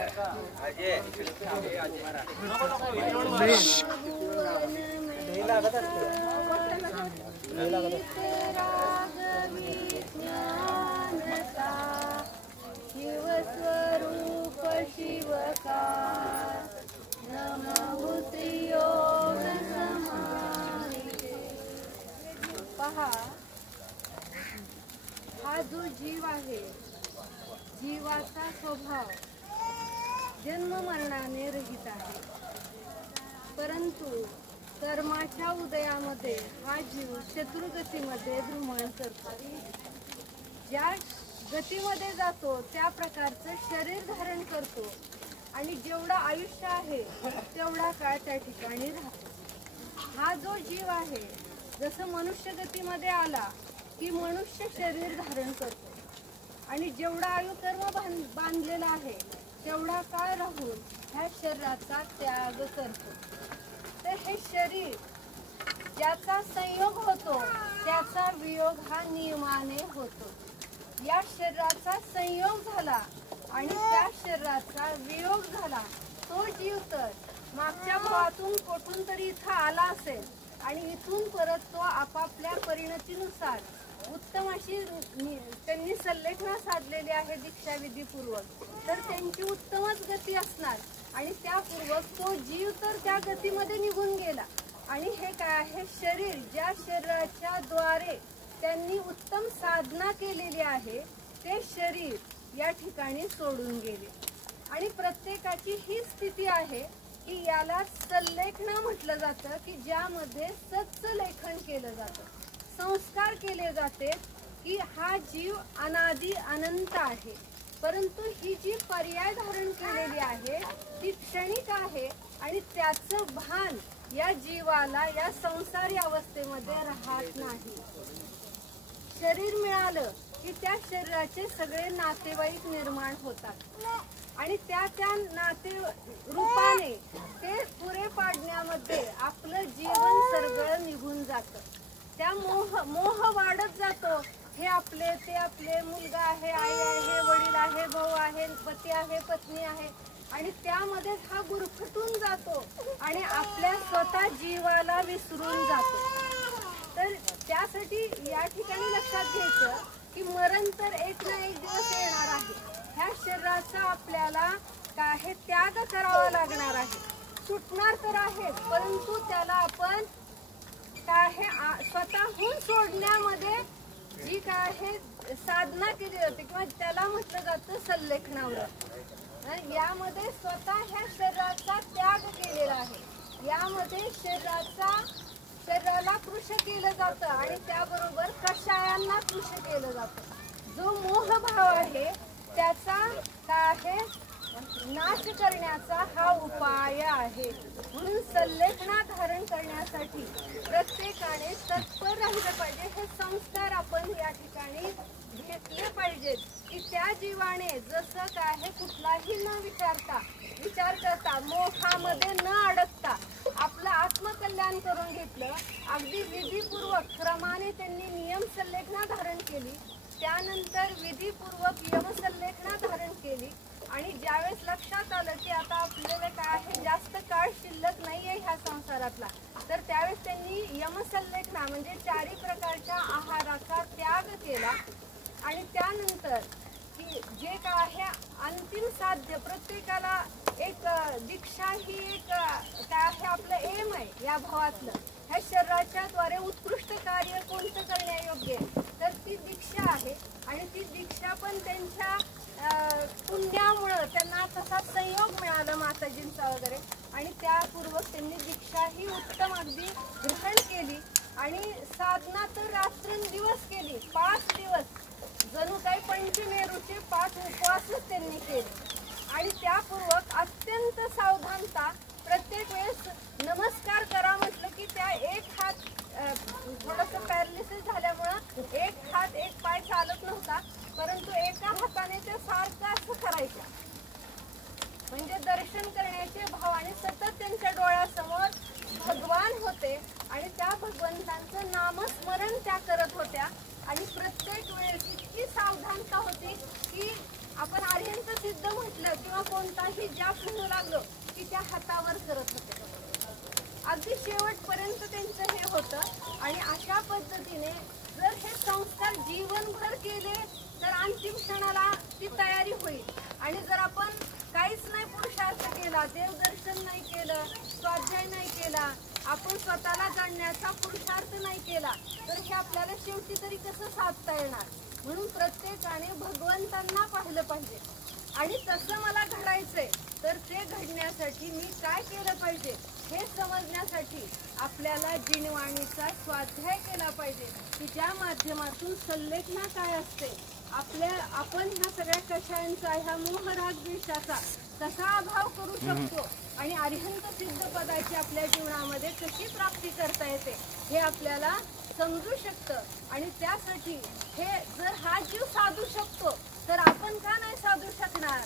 शिवस्वरूप शिवकार पहा, हा जो जीव आहे, जीवाचा स्वभाव जन्म मरणाने रहित आहे, परंतु कर्माच्या उदयामध्ये हा जीव शत्रुगतीमध्ये भ्रमण करतो। ज्या गतीमध्ये जातो त्या प्रकारचं शरीर धारण करतो आणि जेवढा आयुष्य आहे तेवढा काळ त्या ठिकाणी राहतो। हा जो जीव आहे, जसं मनुष्य गतीमध्ये आला की मनुष्य शरीर धारण करतो आणि जेवढा आयुकर्म बांधलेला आहे तेवढा काळ राहून ह्या शरीराचा त्याग करतो। तर हे शरीर ज्याचा संयोग होतो त्याचा वियोग हा नियमाने होतो। या शरीराचा संयोग झाला आणि त्या शरीराचा वियोग झाला, तो जीव तर मागच्या भावातून कुठून तरी इथं आला असेल आणि इथून परत तो आपापल्या परिणतीनुसार उत्तम अशी त्यांनी संलेखना साधलेली आहे दीक्षाविधीपूर्वक, तर त्यांची उत्तमच गती असणार आणि त्यापूर्वक तो जीव तर त्या गतीमध्ये निघून गेला। आणि हे काय आहे, शरीर ज्या शरीराच्या द्वारे त्यांनी उत्तम साधना केलेली आहे ते शरीर या ठिकाणी सोडून गेले। आणि प्रत्येकाची ही स्थिती आहे की याला संलेखना म्हटलं जातं, की ज्यामध्ये सत्सलेखन केलं जातं, संस्कार केले जाते की हा जीव अनादि अनंत आहे, परंतु ही जी पर्याय धारण केलेली आहे ती क्षणिक आहे आणि त्याचं भान या जीवाला या संसारी अवस्थेमध्ये राहत नाही। शरीर मिळालं की त्या शरीराचे सगळे नातेवाईक निर्माण होतात आणि त्या नाते रूपाने ते पुरे पाडण्यामध्ये आपलं जीवन सगळं निघून जातं। त्या मोह वाढत जातो, हे आपले ते आपले, मुलगा आहे, आई आहे, वडील आहे, भाऊ आहे, पती आहे, पत्नी आहे आणि त्यामध्ये हा गुरफटून जातो आणि आपल्या स्वतः जीवाला विसरून जातो। तर त्यासाठी या ठिकाणी लक्षात घ्यायचं की मरण तर एक ना एक दिवस येणार आहे। ह्या शरीराचा आपल्याला काय त्याग करावा लागणार आहे, सुटणार तर आहे, परंतु त्याला आपण काय स्वतःहून सोडण्यामध्ये जी काय साधना केली जाते किंवा त्याला म्हटलं जातं संलेखनाव्रत, यामध्ये स्वतः ह्या शरीराचा त्याग केलेला आहे। यामध्ये शरीराला कृश केलं जातं आणि त्याबरोबर कषायांना कृश केलं जातं। जो मोहभाव आहे त्याचा काय नाश करण्याचा हा उपाय आहे। म्हणून संलेखना धारण करण्यासाठी प्रत्येकाने तत्पर राहिलं पाहिजे। हे संस्कार आपण या ठिकाणी घेतले पाहिजेत की त्या जीवाने जसं काय कुठलाही न विचार करता मोहामध्ये न अडकता आपलं आत्मकल्याण करून घेतलं। अगदी विधीपूर्वक क्रमाने त्यांनी नियम संलेखना धारण केली, त्यानंतर विधीपूर्वक यमसंलेखना धारण केली आणि ज्यावेळेस लक्षात आलं की आता आपल्याला काय आहे जास्त काळ शिल्लक नाहीये ह्या संसारातला, तर त्यावेळेस त्यांनी यमसंलेखना म्हणजे 4 प्रकारच्या आहाराचा त्याग केला आणि त्यानंतर की जे काय आहे अंतिम साध्य प्रत्येकाला एक दीक्षा ही एक काय आहे आपलं एम आहे या भावातलं, ह्या शरीराच्या द्वारे उत्कृष्ट कार्य कोणतं करण्यायोग्य तर ती दीक्षा आहे आणि ती दीक्षा पण त्यांच्या पुण्यामुळं त्यांना तसा संयोग मिळाला माताजींचा वगैरे आणि त्यापूर्वक त्यांनी दीक्षा ही उत्तम अगदी ग्रहण केली आणि साधना तर रात्रंदिवस केली। 5 दिवस जणू काही पंचमेरूचे 5 उपवासच त्यांनी केले आणि त्यापूर्वक अत्यंत सावधानता प्रत्येक वेळेस नमस्कार करा म्हटलं की त्या एक हात थोडंसं पॅरालिसिस झाल्यामुळं एक हात एक पाय चालत नव्हता, परंतु एका हाताने ते सारखं असं करायचं म्हणजे दर्शन करण्याचे भावाने सतत त्यांच्या डोळ्यासमोर भगवान होते आणि त्या भगवंतांचं नामस्मरण त्या करत होत्या आणि प्रत्येक वेळेस इतकी सावधानता होती की आपण आर्यंत सिद्ध म्हटलं किंवा कोणताही जाप म्हणू लागलो की त्या हातावर करत होते. अगदी शेवटपर्यंत त्यांचं हे होतं. आणि अशा पद्धतीने जर हे संस्कार जीवनभर केले तर अंतिम क्षणाला ती तयारी होईल. आणि जर आपण काहीच नाही पुरुषार्थ केला, देवदर्शन नाही केलं, स्वाध्याय नाही केला, आपण स्वतःला जाणण्याचा पुरुषार्थ नाही केला, तर हे आपल्याला शेवटी तरी कसं साधता येणार. म्हणून प्रत्येकाने भगवंतांना पाहिलं पाहिजे. आणि तसं मला घडायचंय तर ते घडण्यासाठी मी काय केलं पाहिजे हे समजण्यासाठी आपल्याला जिनवाणीचा स्वाध्याय केला पाहिजे, की ज्या माध्यमातून संलेखना काय असते, आपण ह्या सगळ्या कषायांचा, ह्या मोहराग द्वेषाचा कसा अभाव करू शकतो आणि अरिहंत सिद्ध पदाची आपल्या जीवनामध्ये कशी प्राप्ती करता येते हे आपल्याला समजू शकतं. आणि त्यासाठी हे जर हा जीव साधू शकतो तर आपण का नाही साधू शकणार.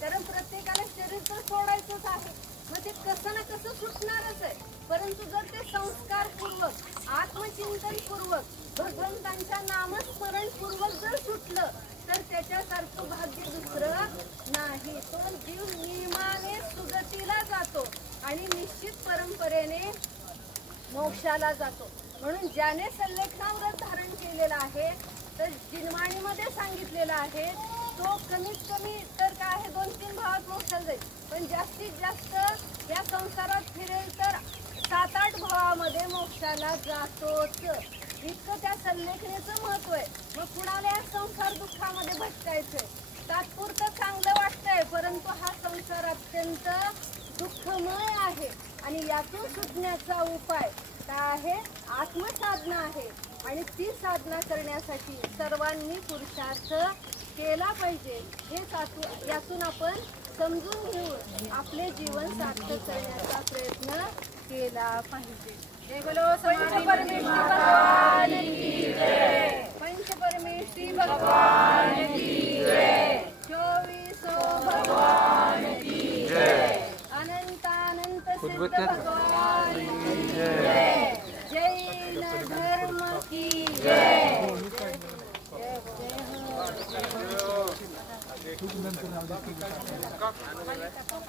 कारण प्रत्येकाला शरीर तर सोडायचंच आहे, मग ते कसं ना कसं सुटणारच आहे. परंतु जर ते संस्कारपूर्वक, आत्मचिंतनपूर्वक, भगवंतांच्या नामस्मरणपूर्वक जर सुटलं तर त्याच्यासारखं भाग्य दुसरं नाही. तो जीव नियमाने सुगतीला जातो आणि निश्चित परंपरेने मोक्षाला जातो. म्हणून ज्याने संलेखना व्रत धारण केलेलं आहे तर जिनवाणीमध्ये सांगितलेलं आहे तो कमीत कमी तर काय आहे 2-3 भावात मोक्षाला जाईल. पण जास्तीत जास्त या संसारात फिरेल तर 7-8 भावामध्ये मोक्षाला जातोच. इतकं त्या संलेखनेचं महत्व आहे. मग कुणाला या संसार दुःखामध्ये भटकायचंय, तात्पुरतं चांगलं वाटतंय, परंतु हा संसार अत्यंत दुःखमय आहे. आणि यातून सुटण्याचा उपाय काय आहे? आत्मसाधना आहे. आणि ती साधना करण्यासाठी सर्वांनी पुरुषार्थ केला पाहिजे. हे यातून आपण समजून घेऊन आपले जीवन सार्थक करण्याचा प्रयत्न केला पाहिजे. जय बोलो पंचपरमेष्ठी भगवान की जय. पंचपरमेष्ठी भगवान की जय. 24 भगवान की जय. अनंतानंत सिद्ध भगवान की जय. जैन धर्म की जय. जय हो.